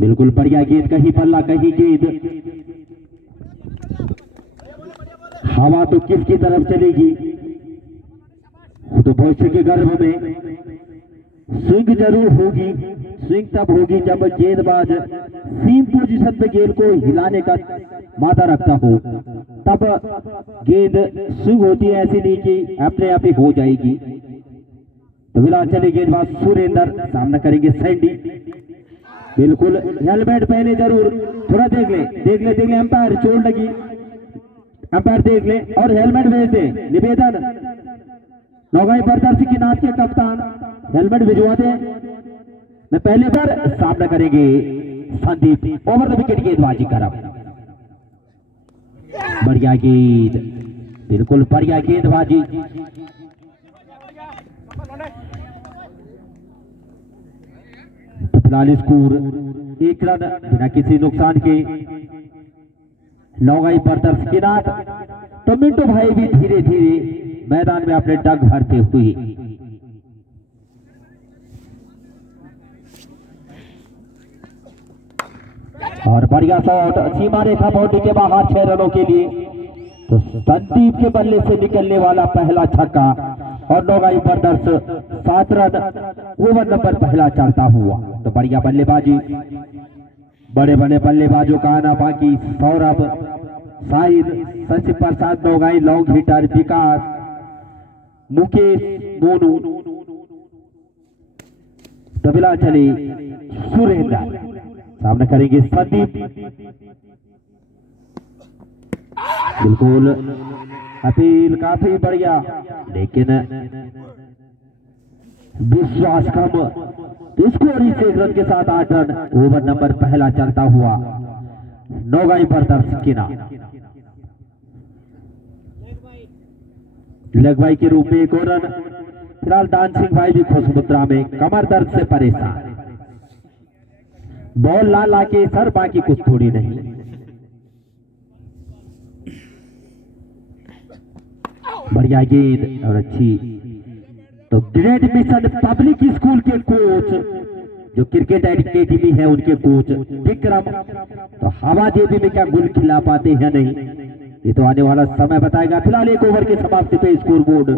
बिल्कुल बढ़िया गेंद, कहीं बल्ला कहीं गेंद। हवा तो किसकी तरफ चलेगी, तो भविष्य के गर्भ में स्विंग जरूर होगी। स्विंग तब होगी जब गेंदबाज सीम पोजीशन पे गेंद को हिलाने का मादा रखता हो, तब गेंद स्विंग होती है, ऐसी नहीं कि अपने आप ही हो जाएगी। तो फिलहाल चले गेंदबाज सुरेंद्र, सामना करेंगे सैंडी। बिल्कुल हेलमेट पहने जरूर, थोड़ा देख ले अंपायर, चोट लगी, अंपायर देख ले और हेलमेट भेज दे। निवेदन नौगाई ब्रदर्स की नाथ के कप्तान, हेलमेट भिजवा दे। मैं पहले बार सामना करेंगे संदीप, ओवर द विकेट गेंदबाजी करब। बढ़िया गेंद, बिल्कुल बढ़िया गेंदबाजी। फिलहाल स्कोर 1 रन बिना किसी नुकसान के नौगाई ब्रदर्स की नाथ। तो मिंटू भाई भी धीरे धीरे मैदान में अपने डग भरते हुए और बढ़िया शॉट, सीमा रेखा बाउंड्री के बाहर 6 रनों के लिए। तो संदीप के बल्ले से निकलने वाला पहला छक्का और Naugai brothers 7 run, over number पहला चलता हुआ। तो बढ़िया बल्लेबाजी, बड़े बड़े बल्लेबाजों का आना बाकी। सौरभ, साहिद, शशि प्रसाद नौगाई, लॉन्ग हिटर विकास, मुकेश, मोनू। तो फिलहाल चले सुरेंद्र, सामना करेंगे संदीप। बिल्कुल अपील काफी बढ़िया, लेकिन विश्वास कम। स्कोर इस 1 रन के साथ 8 रन, ओवर नंबर पहला चलता हुआ नौगाई ब्रदर्स की नाम। लगवाई के रूप में 1 और रन। फिलहाल दान सिंह भाई भी खुश मुद्रा में, कमर दर्द से परेशान। बॉल ला लाके सर, बाकी कुछ थोड़ी नहीं। बढ़िया गेंद और अच्छी। तो ग्रेट मिशन पब्लिक स्कूल के कोच, जो क्रिकेट एकेडमी है, उनके कोच विक्रम, तो हवा देवी में क्या गुल खिला पाते हैं नहीं, ये तो आने वाला समय बताएगा। फिलहाल 1 ओवर की समाप्ति पे स्कोर बोर्ड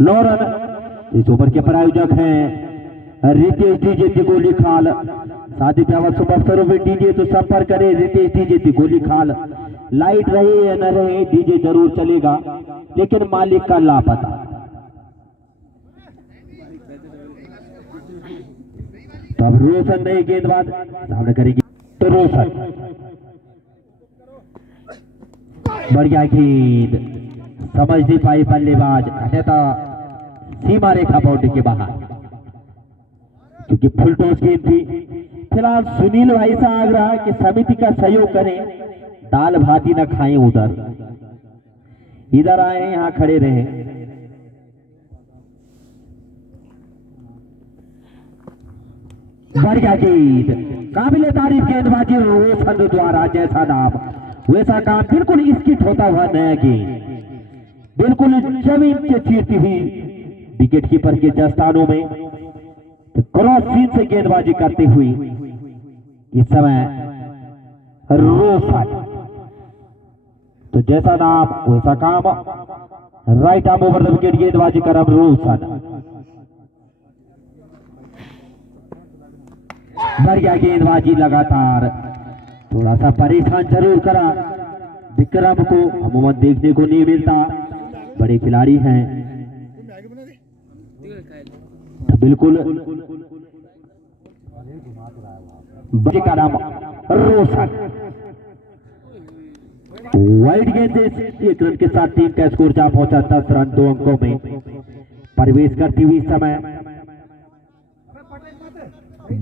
9 रन। इस ओवर के प्रायोजक हैं रितेश डीजे तिगोली खाल। शादी ब्याह शुभ अवसरों में डीजे तो संपर्क करें रितेश डीजे तिगोली खाल। लाइट रहे या न रहे, डीजे जरूर चलेगा, लेकिन मालिक का लापता। तो अब रोशन नए गेंदबाज सामने करेगी। तो रोशन, बढ़िया गेंद, समझ नहीं पाई बल्लेबाज, अन्यथा सीमा रेखा बाउंड्री के बाहर, क्योंकि फुल टॉस गेंद थी। फिलहाल सुनील भाई से आग्रह कि समिति का सहयोग करें, दाल भाती न खाएं, उधर इधर आए, यहां खड़े रहे। बढ़िया गेंद, काबिले तारीफ गेंदबाजी रोशन द्वारा। जैसा नाम वैसा काम, बिल्कुल स्किट होता हुआ नया गेंद, बिल्कुल जमीन से चीरती हुई विकेट कीपर के दस्तानों में। तो क्रॉस सीन से गेंदबाजी करते हुए इस समय रोशन। तो जैसा नाम वैसा काम, right arm over the wicket गेंदबाजी कर अब रोशन। बढ़िया गेंदबाजी लगातार, थोड़ा सा परेशान जरूर करा विक्रम को, अमूमन देखने को नहीं मिलता, बड़े खिलाड़ी हैं। तो बिल्कुल का नाम रोशन। वाइड गेंद से 1 रन के साथ टीम का स्कोर जा पहुंचा 10 रन 2 अंकों में प्रवेश करती हुई समय।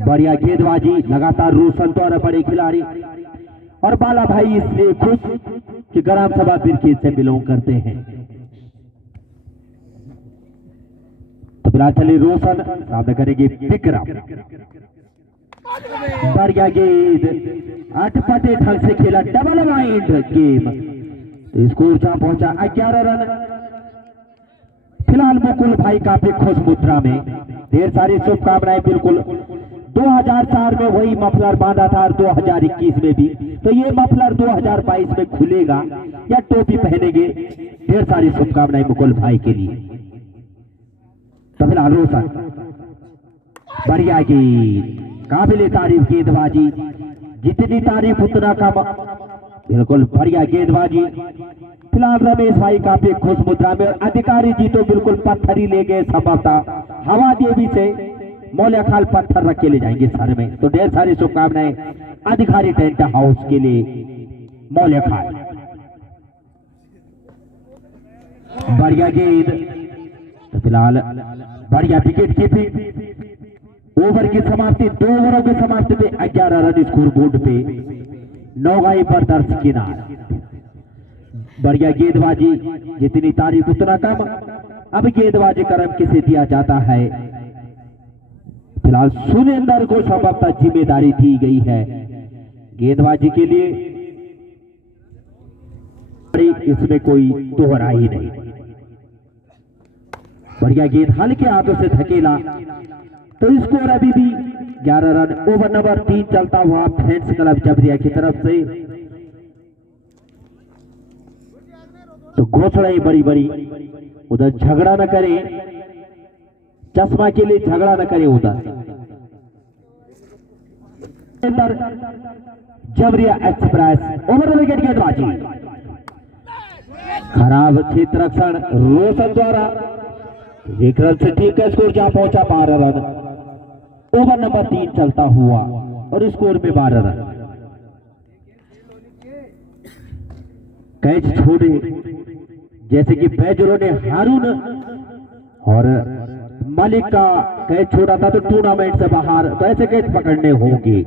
बढ़िया गेंदबाजी लगातार रोशन द्वारा, बड़े खिलाड़ी। और बाला भाई इसलिए खुश कि ग्राम सभा बिरखेत से बिलोंग करते हैं। तो फिलहाल चले रोशन, सामने करेंगे विक्रम। बढ़िया गेंद, अटपटे ढंग से खेला, डबल वाइड गेम। स्कोर जहां पहुंचा 11 रन। फिलहाल मुकुल भाई काफी खुश मुद्रा में, ढेर सारी शुभकामनाएं। बिल्कुल 2004 में वही मफलर बांधा था और 2021 में भी, तो ये मफलर 2022 में खुलेगा या टोपी पहनेंगे। ढेर सारी शुभकामनाएं मुकुल भाई के लिए। तो फिलहाल रोशन बढ़िया गेंद, काबिले तारीफ गेंदबाजी, जितनी तारीफ उतना कम। बिल्कुल बढ़िया गेंदबाजी। फिलहाल रमेश भाई काफी खुश मुद्रा में, अधिकारी जी तो बिल्कुल पत्थर ही ले गए संभवतः हवा देवी से मौलिया खाल पत्थर रख के ले जाएंगे सर में। तो ढेर सारी शुभकामनाएं अधिकारी टेंट हाउस के लिए। मौलिया खाल बढ़िया गेंद। तो फिलहाल बढ़िया विकेट कीपिंग। ओवर की समाप्ति, 2 ओवरों की समाप्ति पे 11 रन स्कोर बोर्ड पे, 9 गाई पर दरकिनार। बढ़िया गेंदबाजी, जितनी तारीफ उतना कम। अब गेंदबाजी क्रम किसे दिया जाता है? फिलहाल सुरेंद्र को संभवतः जिम्मेदारी दी गई है गेंदबाजी के लिए, इसमें कोई दोहरा ही नहीं। बढ़िया गेंद हल्के हाथों से धकेला, तो स्कोर अभी भी 11 रन। ओवर नंबर 3 चलता हुआ फ्रेंड्स क्लब जबरिया की तरफ से। तो घोषणाएं बड़ी बड़ी, उधर झगड़ा न करें, चश्मा के लिए झगड़ा न करें उधर। जबरिया एक्सप्रेस ओवर विकेट गेंदबाजी, खराब क्षेत्र रक्षण रोशन द्वारा। एक रन से टीम का स्कोर जहां पहुंचा 12 रन। ओवर नंबर 3 चलता हुआ और स्कोर में 12 रन। कैच छोड़े जैसे कि बैजरों ने हारून और मलिक का कैच छोड़ा था तो टूर्नामेंट से बाहर, तो ऐसे कैच पकड़ने होंगे।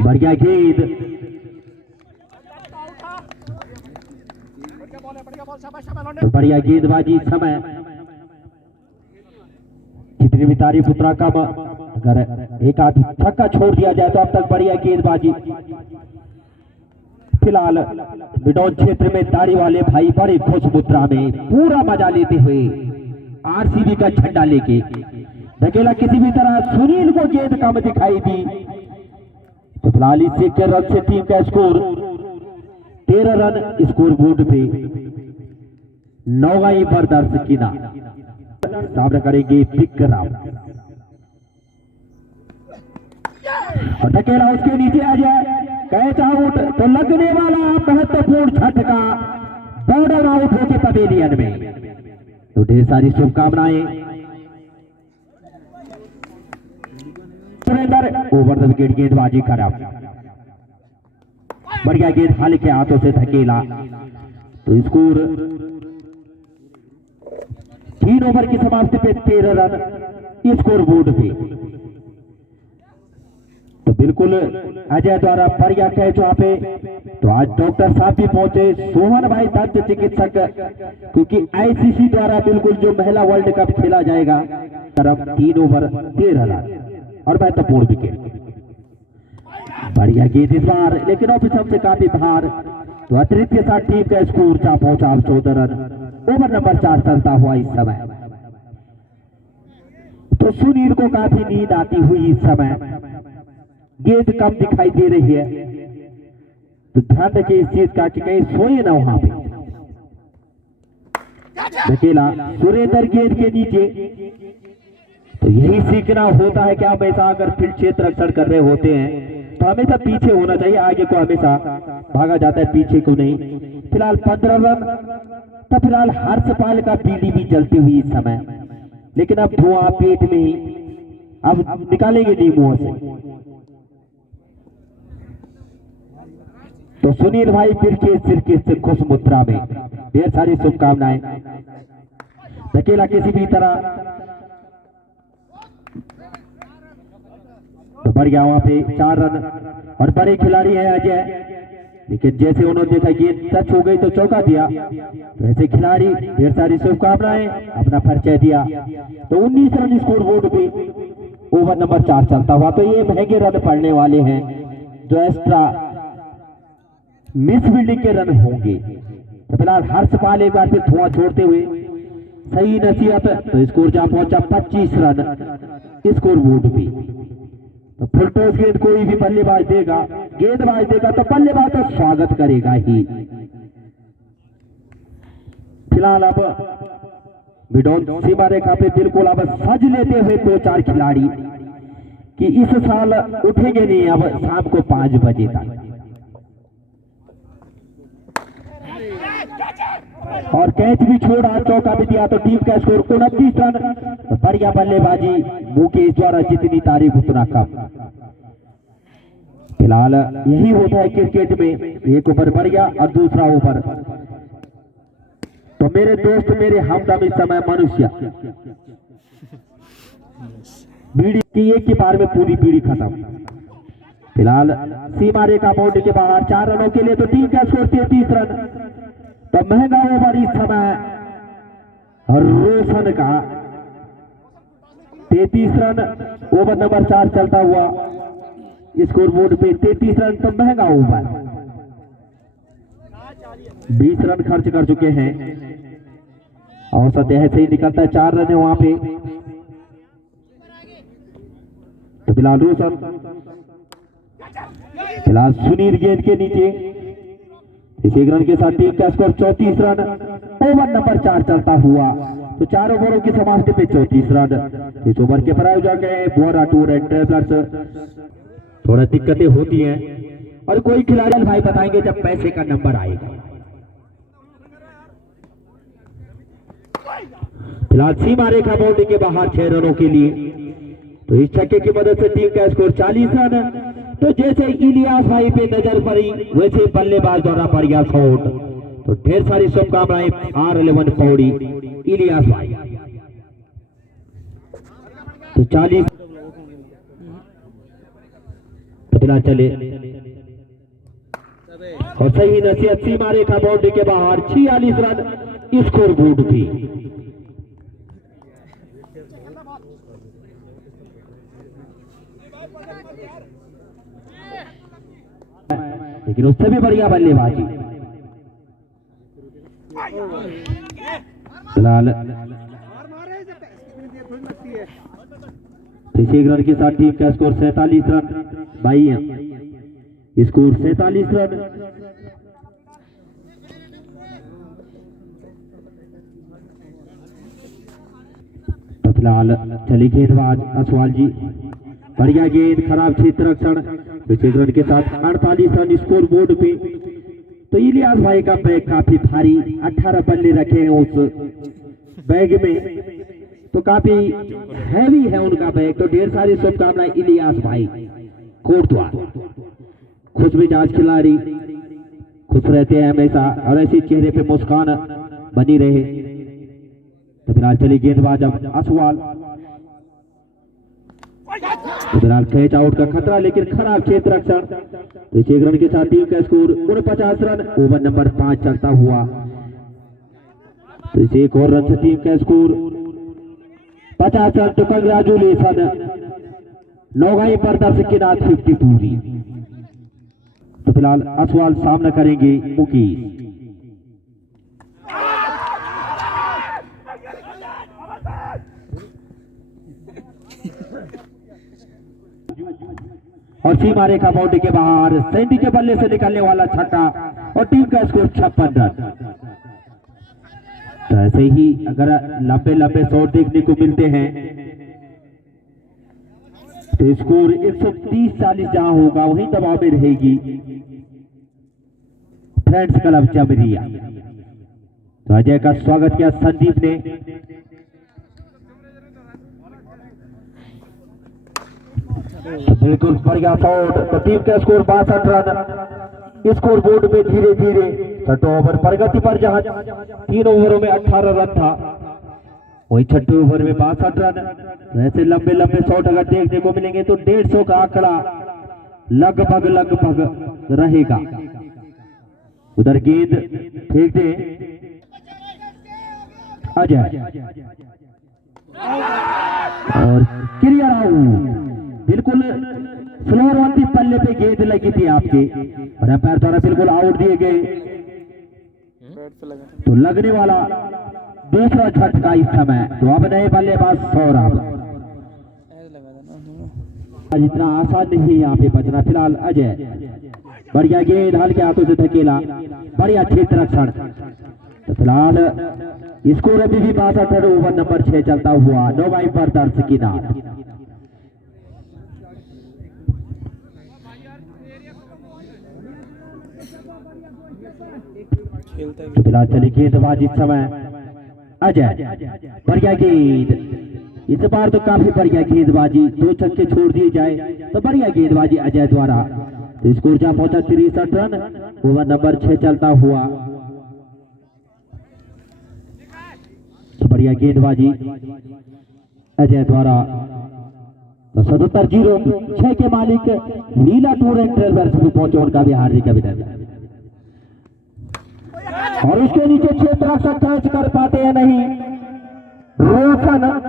बढ़िया गेंद, तो बढ़िया गेंदबाजी। समय जितनी भी तारीफ उतना कम। अगर एक आध छक्का छोड़ दिया जाए तो अब तक बढ़िया गेंदबाजी। फिलहाल बिडौन क्षेत्र में दाढ़ी वाले भाई बड़े खुश मुद्रा में पूरा मजा लेते हुए आरसीबी का झंडा लेके धकेला। किसी भी तरह सुनील को गेंद कम दिखाई दी। तो फिलहाल इस रन से टीम का स्कोर 13 रन स्कोर बोर्ड पे। 9 गाई पर दरकिनार। सामना करेंगे विक्रम और धकेला उसके नीचे आ जाए। कैच आउट, तो लगने वाला महत्वपूर्ण झटका बॉर्डर आउट होके पवेलियन में। तो ढेर सारी शुभकामनाएं। सुरेंद्र ओवर द विकेट गेंदबाजी खराब। बढ़िया गेंद हल्के हाथों से धकेला, तो स्कोर 3 ओवर की समाप्ति पे 13 रन स्कोर बोर्ड पे। तो बिल्कुल अजय द्वारा बढ़िया कैच वहां पे। तो आज डॉक्टर साहब भी पहुंचे, सोहन भाई दंत चिकित्सक, क्योंकि आईसीसी द्वारा बिल्कुल जो महिला वर्ल्ड कप खेला जाएगा। तरफ 3 ओवर 13 रन और महत्वपूर्ण विकेट। बढ़िया गेंद इस बार, लेकिन ऑफिसर से काफी बाहर। तो अतिरिक्त के साथ टीम का स्कोर जा पहुंचा 14 रन। ओवर नंबर 4 चलता हुआ इस समय। तो सुनील को काफी नींद आती हुई इस समय, गेंद कम दिखाई दे रही है। तो ध्यान रखिए इस चीज का कि कहीं सोए ना वहां पे। धकेला सुरेंद्र गेंद के नीचे। तो यही सीखना होता है कि हमेशा अगर फील्ड क्षेत्र रक्षण कर रहे होते हैं तो हमेशा पीछे होना चाहिए, आगे को हमेशा भागा जाता है, पीछे को नहीं। फिलहाल 15 रन। तो फिलहाल हर्षपाल का बीड़ी भी जलती हुई इस समय, लेकिन अब धुआं पेट में ही, अब निकालेंगे नींबुओं से। तो सुनील भाई फिर के खुश मुद्रा में, ढेर सारी शुभकामनाएं। धकेला किसी भी तरह। तो बढ़िया वहां पे 4 रन और बड़े खिलाड़ी हैं अजय, लेकिन जैसे उन्होंने देखा गेंद टच हो गई तो चौका दिया। तो ऐसे खिलाड़ी ढेर सारी शुभकामनाएं, अपना परिचय दिया। तो 19 रन स्कोर बोर्ड पे। ओवर नंबर 4 चलता हुआ। तो ये महंगे रन पड़ने वाले हैं जो एक्स्ट्रा मिस फील्डिंग के रन होंगे। तो फिलहाल हर्षपाल एक बार फिर धुआं छोड़ते हुए सही नसीहत, तो स्कोर जहां पहुंचा 25 रन स्कोर बोर्ड पे। तो फुल टॉस गेंद कोई भी बल्लेबाज देगा, गेंदबाज देगा तो बल्लेबाज तो स्वागत करेगा ही। फिलहाल अब विडोल सीमा रेखा पे बिल्कुल अब सज लेते हुए 2-4 खिलाड़ी कि इस साल उठेंगे नहीं अब शाम को 5 बजे तक। और कैच भी छोड़ा, चौका भी दिया, तो टीम का स्कोर 29 रन। बढ़िया बल्लेबाजी मुकेश द्वारा, जितनी तारीफ उतना कम। फिलहाल यही होता है क्रिकेट में, एक ओवर बढ़िया और दूसरा ओवर। तो मेरे दोस्त, मेरे हमदम, इस समय मनुष्य बीड़ी की एक की बार में पूरी बीड़ी खत्म। फिलहाल सीमा रेखा बाउंड्री के बाहर 4 रनों के लिए, तो टीम का स्कोर 33 रन। तो महंगा ओवर इस समय रोशन का 33 रन, ओवर नंबर 4 चलता हुआ स्कोर बोर्ड पे 33 रन। तो महंगा ओवर 20 रन खर्च कर चुके हैं। औसत ऐसे ही निकलता है, 4 रन है वहां पे। तो फिलहाल रोशन, फिलहाल सुनील गेंद के नीचे, इस 1 रन के साथ टीम का स्कोर 34 रन, ओवर नंबर 4 चलता हुआ। तो 4 ओवरों की समाप्ति पे 34 रन। इस ओवर के प्रायोजक है बोरा टूर एंड ट्रेवलर्स। थोड़ा दिक्कतें होती हैं और कोई खिलाड़ी भाई बताएंगे जब पैसे का नंबर आएगा। फिलहाल सीमा रेखा बाउंड्री के बाहर 6 रनों के लिए, तो इस छक्के की मदद से टीम का स्कोर 40 रन। तो जैसे इलियास भाई पे नजर पड़ी वैसे बल्लेबाज द्वारा बढ़िया शॉट। तो ढेर सारी शुभकामनाएं R11 पौड़ी इलियास भाई। तो 40 फिलहाल चले और सही नसीहत, सीमा रेखा बाउंड्री के बाहर 46 रन स्कोर बोर्ड भी। लेकिन उससे भी बढ़िया बल्लेबाजी। फिलहाल 1 रन के साथ टीम का स्कोर 47 रन। भाई स्कोर 47 रन। तो फिलहाल चली गेंदबाज असवाल जी, बढ़िया गेंद, खराब क्षेत्र रक्षण। 1 रन के साथ 48 रन स्कोर बोर्ड पे। तो इलियास भाई का बैग काफी भारी, 18 बल्ले रखे हैं उस बैग में, तो काफी हैवी है उनका बैग। तो ढेर सारी शुभकामनाएं इलियास भाई कोटद्वार। खुश मिजाज खिलाड़ी, खुश रहते हैं हमेशा और ऐसी चेहरे पे मुस्कान बनी रहे। तो फिलहाल चली गेंदबाज अब असवाल। फिलहाल कैच आउट का खतरा, लेकिन खराब क्षेत्र रक्षण। तो 1 रन के साथ टीम का स्कोर 49 रन, ओवर नंबर 5 चलता हुआ। तो इसे 1 और रन से टीम का स्कोर 50 रन। तो कंग्रेचुलेशन, नौगाई पर दर्शक के नाथ 50 पूरी। तो फिलहाल असवाल सामना करेंगे मुकेश। और सीमा रेखा बाउंड्री के बाहर सैंडी के बल्ले से निकलने वाला छक्का और टीम का स्कोर 56 रन। तो ऐसे ही अगर लंबे लंबे शॉट देखने को मिलते हैं तो स्कोर 130-40 जहां होगा वहीं दबाव में रहेगी फ्रेंड्स क्लब चमरिया। तो अजय का स्वागत किया संदीप ने। तो बिल्कुल बढ़िया शॉट। तो टीम का स्कोर 62 रन स्कोर बोर्ड पे धीरे धीरे 6 ओवर प्रगति पर, जहां 3 ओवरों में 18 रन था वही 6 ओवर में 62 रन। तो ऐसे लंबे लंबे शॉट अगर देखने को मिलेंगे तो 150 का आंकड़ा लगभग रहेगा। उधर गेंद फेंक दे अजय और क्लियर आउट। बिल्कुल फ्लोर ऑन थी, पल्ले पे गेंद लगी थी आपके और अंपायर द्वारा बिल्कुल आउट दिए गए। तो लगने वाला दूसरा झटका इस समय। तो अब नए बल्लेबाज सौरभ। आज इतना आसान नहीं है यहाँ पे बचना। फिलहाल अजय, बढ़िया गेंद हल्के हाथों से धकेला, बढ़िया क्षेत्र रक्षण। तो फिलहाल स्कोर अभी भी 62 रन, ओवर नंबर 6 चलता हुआ। 9 बाई पर दर्श की नाथ। तो फिलहाल चली गेंदबाजी इस समय अजय, बढ़िया गेंद। इस बार तो काफी बढ़िया गेंदबाजी, 2 छक्के छोड़ दिए जाए तो बढ़िया गेंदबाजी अजय द्वारा। तो स्कोर जहां पहुंचा 63 रन, ओवर नंबर 6 चलता हुआ। तो बढ़िया गेंदबाजी अजय द्वारा। तो 77-06 के मालिक लीला टूर एंड ट्रेवल्स में पहुंचे, उनका भी हार्दिक अभिनंदन। और उसके नीचे क्षेत्र रक्षक कैच कर पाते हैं नहीं, रोशन।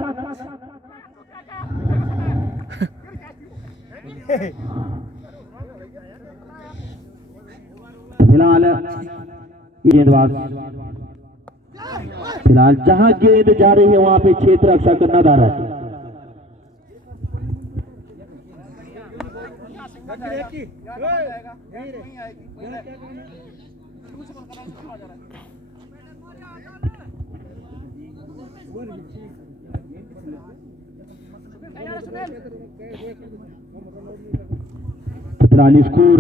फिलहाल गेंदबाज, फिलहाल जहां गेंद जा रही है वहां पे क्षेत्र रक्षक नदारद। फिलहाल स्कोर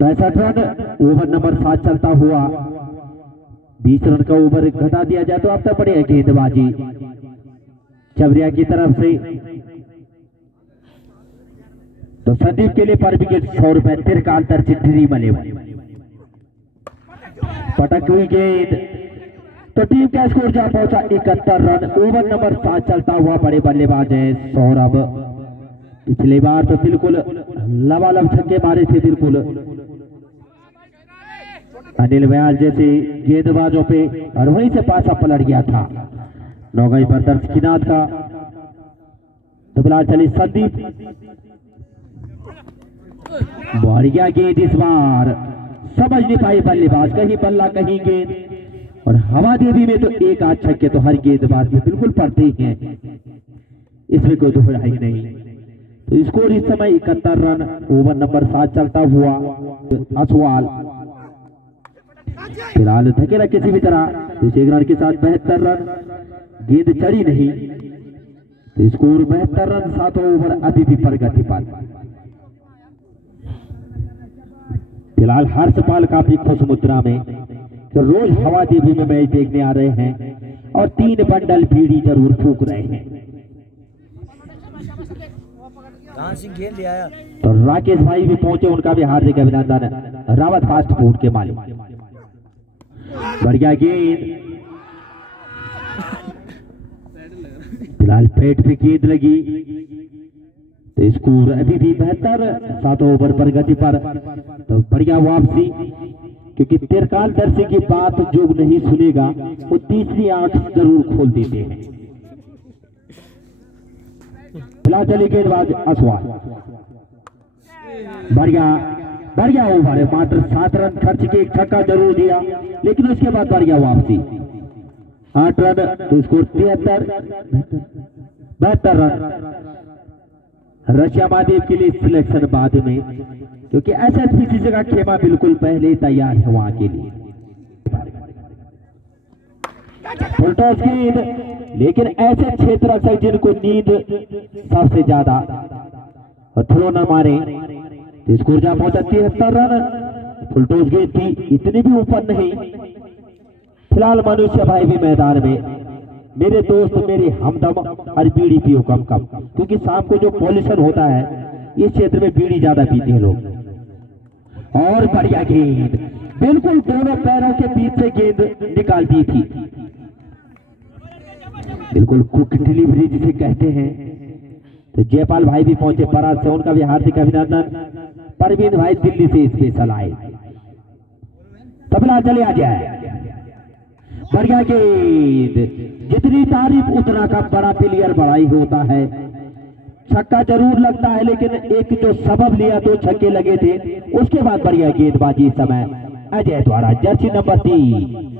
65 रन, ओवर नंबर 7 चलता हुआ। 20 रन का ओवर घटा दिया जाए तो अब तक बढ़िया गेंदबाजी चबरिया की तरफ से। तो संदीप के लिए पर विकेट 100 रुपए। तिरकाल चिट्ठी मले पटक हुई गेंद। तो टीम का स्कोर जहां पहुंचा 71 रन, ओवर नंबर 7 चलता हुआ। बड़े बल्लेबाज है सौरभ। पिछली बार तो बिल्कुल लबालब छक्के मारे थे, बिल्कुल अनिल बयाल जैसे गेंदबाजों पे, और वहीं से पासा पलट गया था। 9 गई पर दर्श की नाथ का। तो फिलहाल चली संदीप, बढ़िया गेंद। इस बार समझ नहीं पाई बल्लेबाज, कहीं बल्ला कहीं गेंद। और हवा देवी में तो एक आध छक्के तो हर गेंदबाज में बिल्कुल पड़ते ही हैं, इसमें कोई दुविधा ही नहीं। तो स्कोर इस समय 71 रन, ओवर नंबर 7 चलता हुआ। असवाल फिलहाल धकेला किसी भी तरह, 1 रन के साथ 72 रन, गेंद चढ़ी नहीं। तो स्कोर 72 रन, 7 ओवर अभी भी प्रगति पर। फिलहाल हर्षपाल काफी खुश मुद्रा में, तो रोज हवा देवी में मैच देखने आ रहे हैं और 3 बंडल बीड़ी जरूर फूक रहे हैं। खेल ले आया। तो राकेश भाई भी पहुंचे, उनका भी हार्दिक अभिनंदन। रावत फास्ट फूड के मालिक। बढ़िया गेंद, फिलहाल पेट पे गेंद लगी। तो स्कोर अभी भी 72, 7 ओवर प्रगति पर। तो बढ़िया वापसी, क्योंकि तिरकाल दर्शी की बात जो नहीं सुनेगा वो तीसरी आंख जरूर खोल देते हैं। फिलहाल चली गेंदबाज असवाल, बढ़िया बढ़िया ओवर है। मात्र 7 रन खर्च के, एक छक्का जरूर दिया, लेकिन उसके बाद बढ़िया वापसी। 8 रन, तो स्कोर 72 रन। रशिया महादेव के लिए सिलेक्शन बाद में, क्योंकि एसएसपीसी का खेमा बिल्कुल पहले ही तैयार है वहां के लिए। फुल टॉस गेंद, लेकिन ऐसे क्षेत्र रक्षक जिनको नींद सबसे ज्यादा और थ्रो न मारे। तो स्कोर जहां पहुंचा 73 रन। फुल टॉस गेंद थी, इतनी भी ऊपर नहीं। फिलहाल मनुष्य भाई भी मैदान में, मेरे दोस्त मेरे हमदम और बीड़ी पियो कम कम, क्योंकि शाम को जो पॉल्यूशन होता है इस क्षेत्र में बीड़ी ज्यादा पीते हैं लोग। और बढ़िया गेंद, बिल्कुल दोनों पैरों के बीच से गेंद निकाल दी थी, बिल्कुल क्विक डिलीवरी जिसे कहते हैं। तो जयपाल भाई भी पहुंचे पराग से, उनका भी हार्दिक अभिनंदन। परवीन भाई दिल्ली से स्पेशल आए। तबला चले आ जाए, बढ़िया गेंद। जितनी तारीफ उतना का बड़ा प्लेयर बड़ा ही होता है। छक्का जरूर लगता है, लेकिन एक जो सबब लिया 2 छक्के लगे थे, उसके बाद बढ़िया गेंदबाजी इस समय अजय द्वारा, जर्सी नंबर 3।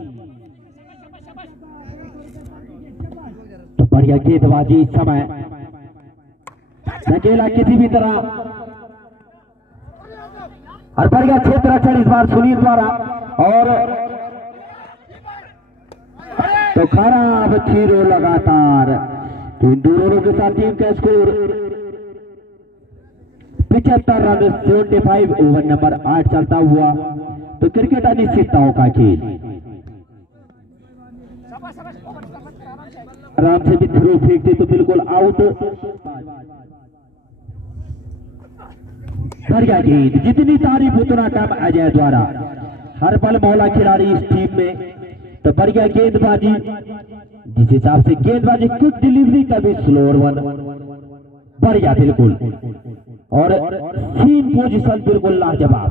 तो बढ़िया गेंदबाजी इस समय, धकेला किसी भी तरह, और बढ़िया क्षेत्र रक्षण इस बार सुनील द्वारा, और तो खराब छीरो लगातार। तो इन दोनों के साथ टीम का स्कोर 75 रन, 75 ओवर नंबर 8 चलता हुआ। तो क्रिकेट अनिश्चितताओं का खेल, आराम से भी थ्रो फेंकते तो बिल्कुल आउट। बढ़िया गेंद, जितनी तारीफ उतना कम अजय द्वारा, हर पल मौला खिलाड़ी इस टीम में। तो बढ़िया गेंदबाजी, जिस हिसाब से गेंदबाजी, कुछ डिलीवरी का भी स्लोअर वन, बढ़िया बिल्कुल, और सीन पोजीशन बिल्कुल लाजवाब।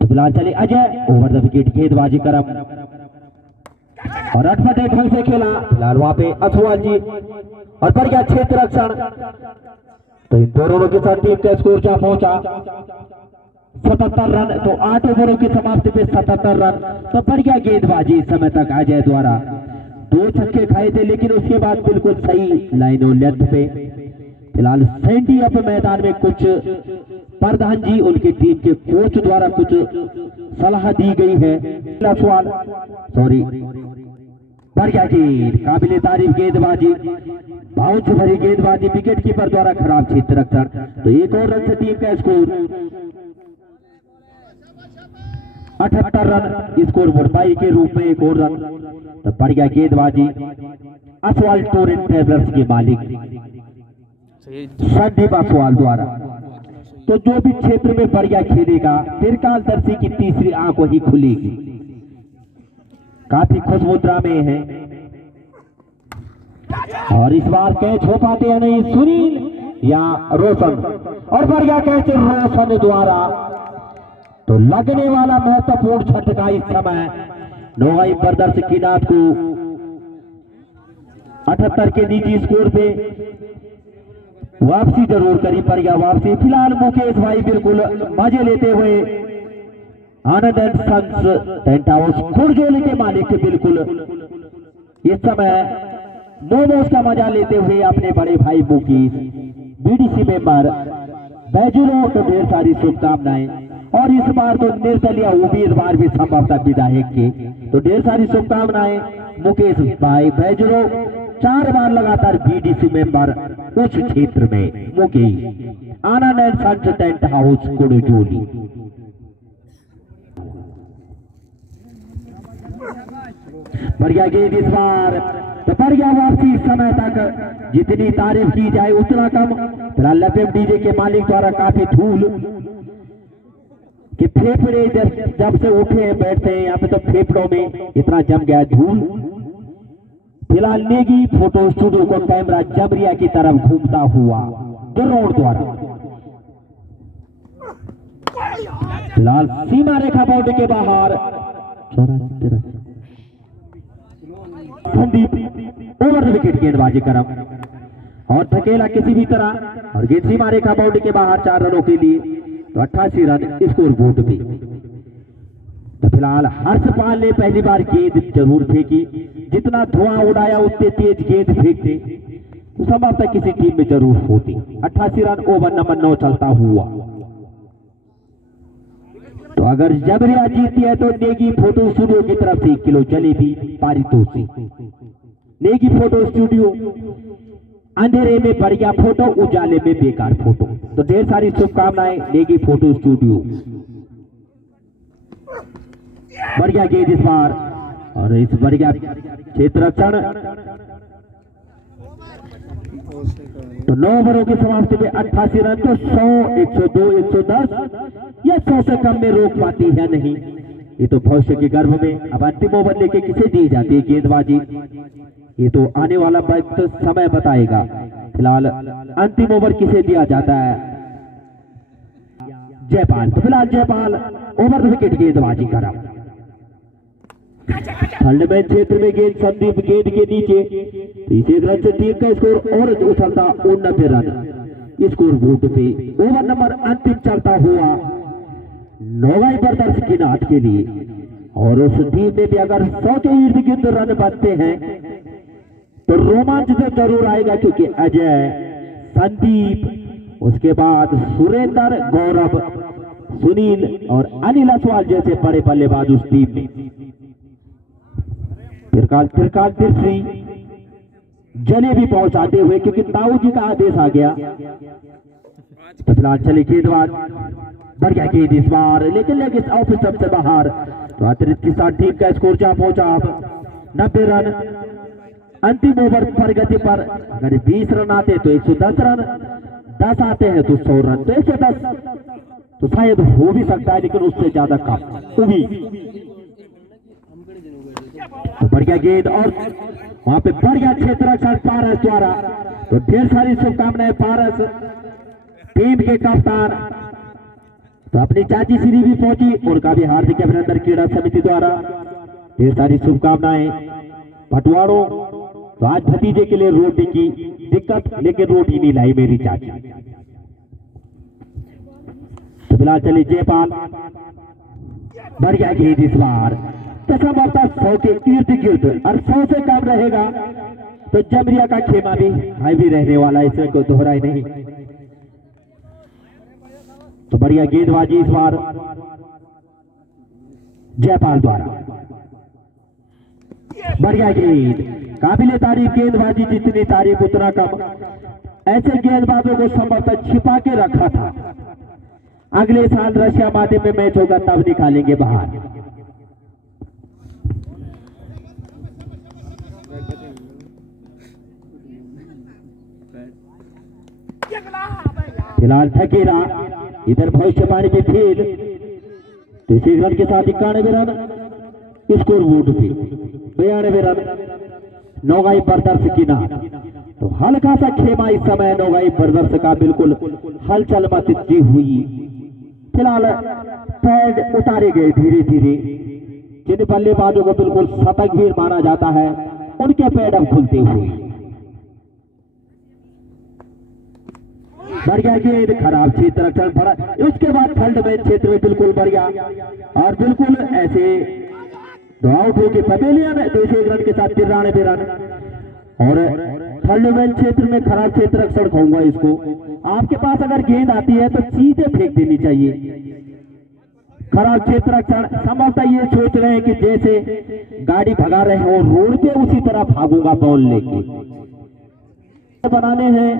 तो फिलहाल चले अजय, ओवर द विकेट गेंदबाजी करम, और अटपटे ढंग से खेला फिलहाल वहां पे अथवाल जी, और बढ़िया क्षेत्र रक्षण। तो इन दोनों के साथ टीम का स्कोर जा पहुंचा 77 रन। तो 8 ओवरों की समाप्ति पे 77 रन। तो बढ़िया गेंदबाजी इस समय तक अजय द्वारा, 2 छक्के खाए थे, लेकिन उसके बाद बिल्कुल सही लाइन और लेंथ पे। फिलहाल सेंटी अप मैदान में कुछ प्रधान जी, उनकी टीम के कोच द्वारा कुछ सलाह दी गई है। सवाल, सॉरी, बढ़िया गेंद, काबिले तारीफ गेंदबाजी, बाउंस भरी गेंदबाजी, विकेट कीपर द्वारा खराब क्षेत्र रक्षण। तो 1 और रन से टीम का स्कोर 78 रन, स्कोर भरपाई के रूप में 1 और रन। तो बढ़िया गेंदबाजी, असवाल टूर एंड ट्रेवलर्स के मालिक संदीप असवाल द्वारा। तो जो भी क्षेत्र में बढ़िया खेलेगा, त्रिकालदर्शी की तीसरी आंख वही खुलेगी। काफी खुश मुद्रा में है, और इस बार कैच हो पाते हैं नहीं सुनील या रोशन, और बढ़िया कैच रोशन द्वारा। तो लगने वाला महत्वपूर्ण झटका इस समय नोवाई ब्रदर्स की नाथ को 78 के निजी स्कोर पे वापसी जरूर करी, बढ़िया वापसी। फिलहाल मुकेश भाई बिल्कुल मजे लेते हुए, आनंद एंड सन्स टेंट हाउस खुरजोली के मालिक बिल्कुल इस समय मोमोज का मजा लेते हुए अपने बड़े भाई मुकेश, बीडीसी मेंबर बैजुलो को ढेर सारी शुभकामनाएं। और इस बार तो निर्दलीय उम्मीदवार भी संभवतः विधायक के, तो ढेर सारी शुभकामनाएं मुकेश भाई बैजुलो, 4 बार लगातार बीडीसी मेंबर उस क्षेत्र में। मुकेश, आनंद एंड सन्स टेंट हाउस खुरजोली। बढ़िया गेंद इस बार, तो बढ़िया वापसी। इस समय तक जितनी तारीफ की जाए उतना कम। फिलहाल डीजे के मालिक द्वारा काफी धूल कि फेफड़े जब से उठे बैठते हैं यहाँ पे, तो फेफड़ों में इतना जम गया धूल। फिलहाल नेगी फोटो स्टूडियो को कैमरा जबरिया की तरफ घूमता हुआ ड्रोन द्वारा। फिलहाल सीमा रेखा बाउंड्री के बाहर, संदीप ओवर द विकेट गेंदबाजी करम, और धकेला किसी भी तरह, और गेंद सीमा रेखा बाउंड्री के बाहर 4 रनों के लिए। तो 88 रन स्कोर बोर्ड पे। तो फिलहाल हर्षपाल ने पहली बार गेंद जरूर फेंकी, जितना धुआं उड़ाया उतने तेज गेंद फेंकते तो संभवतः किसी टीम में जरूर होती। 88 रन, ओवर नंबर 9 चलता हुआ। तो अगर जबरिया जीती है तो नेगी फोटो स्टूडियो की तरफ से 1 किलो जलेबी पारितोषिक। नेगी फोटो स्टूडियो, अंधेरे में बढ़िया फोटो, उजाले में बेकार फोटो। तो ढेर सारी शुभकामनाएं नेगी फोटो स्टूडियो। बढ़िया गेंद इस बार, और इस बढ़िया क्षेत्र रक्षण। तो 9 ओवरों की समाप्ति में 88 रन। तो 100, 102, 110 या 100 से कम में रोक पाती है नहीं। ये तो भविष्य के गर्भ में। अब अंतिम ओवर लेके किसे दी जाती है गेंदबाजी, ये तो आने वाला वक्त समय बताएगा। फिलहाल अंतिम ओवर किसे दिया जाता है, जयपाल। तो फिलहाल जयपाल ओवर द विकेट गेंदबाजी करा। थर्ड मैच क्षेत्र में गेंद संदीप गेंद के नीचे, तो इसे एक रन से टीम का स्कोर और उछलता 89 रन स्कोर बोर्ड पे। ओवर नंबर अंतिम चलता हुआ नौगाई ब्रदर्स की नाट के लिए, और उस टीम में भी अगर 100 के इर्द गिर्द रन बनते हैं तो रोमांच तो जरूर आएगा, क्योंकि अजय, संदीप, उसके बाद सुरेंद्र, गौरव, सुनील और अनिल असवाल जैसे बड़े बल्लेबाज उस टीम में। त्रिकाल तिरछी जलेबी पहुंचाते हुए, क्योंकि ताऊ जी का आदेश आ गया। तो फिलहाल चले गेंदबाज, बढ़िया गेंद इस बार, लेकिन लेग ऑफ स्टंप से बाहर। तो अतिरिक्त के साथ टीम का स्कोर जा पहुंचा अब 90 रन। अंतिम ओवर प्रगति पर अगर 20 रन आते तो 110 रन, 10 आते हैं तो 100 रन, तो 110 तो शायद हो भी सकता है, लेकिन उससे ज्यादा कम भी। तो बढ़िया गेंद, और वहां पे बढ़िया क्षेत्र रक्षण पारस द्वारा। तो ढेर सारी शुभकामनाएं पारस टीम के कप्तान। तो अपनी चाची श्री भी पहुंची, उनका भी हार्दिक अभिनंदन क्रीड़ा समिति द्वारा, ढेर सारी शुभकामनाएं पटवारों। तो आज भतीजे के लिए रोटी की दिक्कत, लेकिन रोटी नहीं लाई मेरी चाची। तो फिलहाल चलिए जयपाल, बढ़िया गेंद इस बार, तो संभवतः 100 के इर्द गिर्द, और 100 से कम रहेगा तो जमरिया का खेमा भी हाईवी रहने वाला, इसमें कोई दोहराई नहीं। तो बढ़िया गेंदबाजी इस बार जयपाल द्वारा, बढ़िया गेंद, काबिले तारीफ गेंदबाजी, जितनी तारीफ उतना कम। ऐसे गेंदबाजों को संभवतः छिपा के रखा था, अगले साल रशिया माध्यम में मैच होगा तब निकालेंगे बाहर। फिलहाल ठकेरा, इधर भविष्यवाणी की खेल, तो इसी रन के साथ 91 रन स्कोर बोर्ड पे, 92 रन नौगाई ब्रदर्स की नाम। तो हल्का सा खेमा इस समय नौगाई ब्रदर्स का, बिल्कुल हलचल मची हुई। फिलहाल पैड उतारे गए धीरे धीरे, जिन बल्लेबाजों को बिल्कुल शतक भी माना जाता है उनके पैड अब खुलते हुए। बढ़िया गेंद, खराब क्षेत्र रक्षण पड़ा। उसके बाद थर्ड मैच क्षेत्र में बिल्कुल बढ़िया, और बिल्कुल ऐसे आउट होकर पवेलियन 201 रन के साथ 93 रन। और थर्ड मैच क्षेत्र में खराब क्षेत्र रक्षण कहूंगा इसको। आपके पास अगर गेंद आती है तो सीधे फेंक देनी चाहिए। खराब क्षेत्र रक्षण, संभवतः ये सोच रहे हैं कि जैसे गाड़ी भगा रहे हो रोड पे, उसी तरह भागूंगा बॉल लेके। बनाने हैं